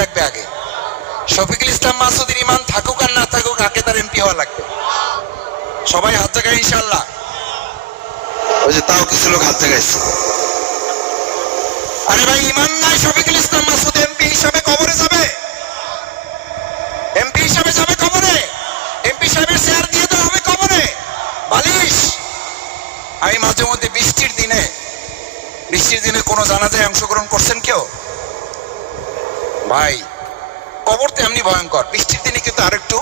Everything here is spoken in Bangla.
লাগবে আগে? শফিকুল ইসলাম মাসুদের ইমান থাকুক আর না থাকুক, আগে তার এমপি হওয়া লাগবে। সবাই হাত জায়গায় ইনশাল্লাহ। ওই যে তাও কিছু লোক হাত জায়গাইছে। আরে ভাই, ইমান নাই, শফিকুল ইসলাম মাসুদ এমপি হিসাবে কবরে যাবে? এমপি হিসাবে যাবে কবরে? এমপি সাহেবের চেয়ার দিয়ে দেওয়া হবে কবরে? বালিশ। আমি মাঝে মধ্যে বৃষ্টির দিনে কোনো জানাজায় অংশগ্রহণ করছেন কেউ? ভাই, কবর তো এমনি ভয়ঙ্কর, বৃষ্টির দিনে কিন্তু আরেকটু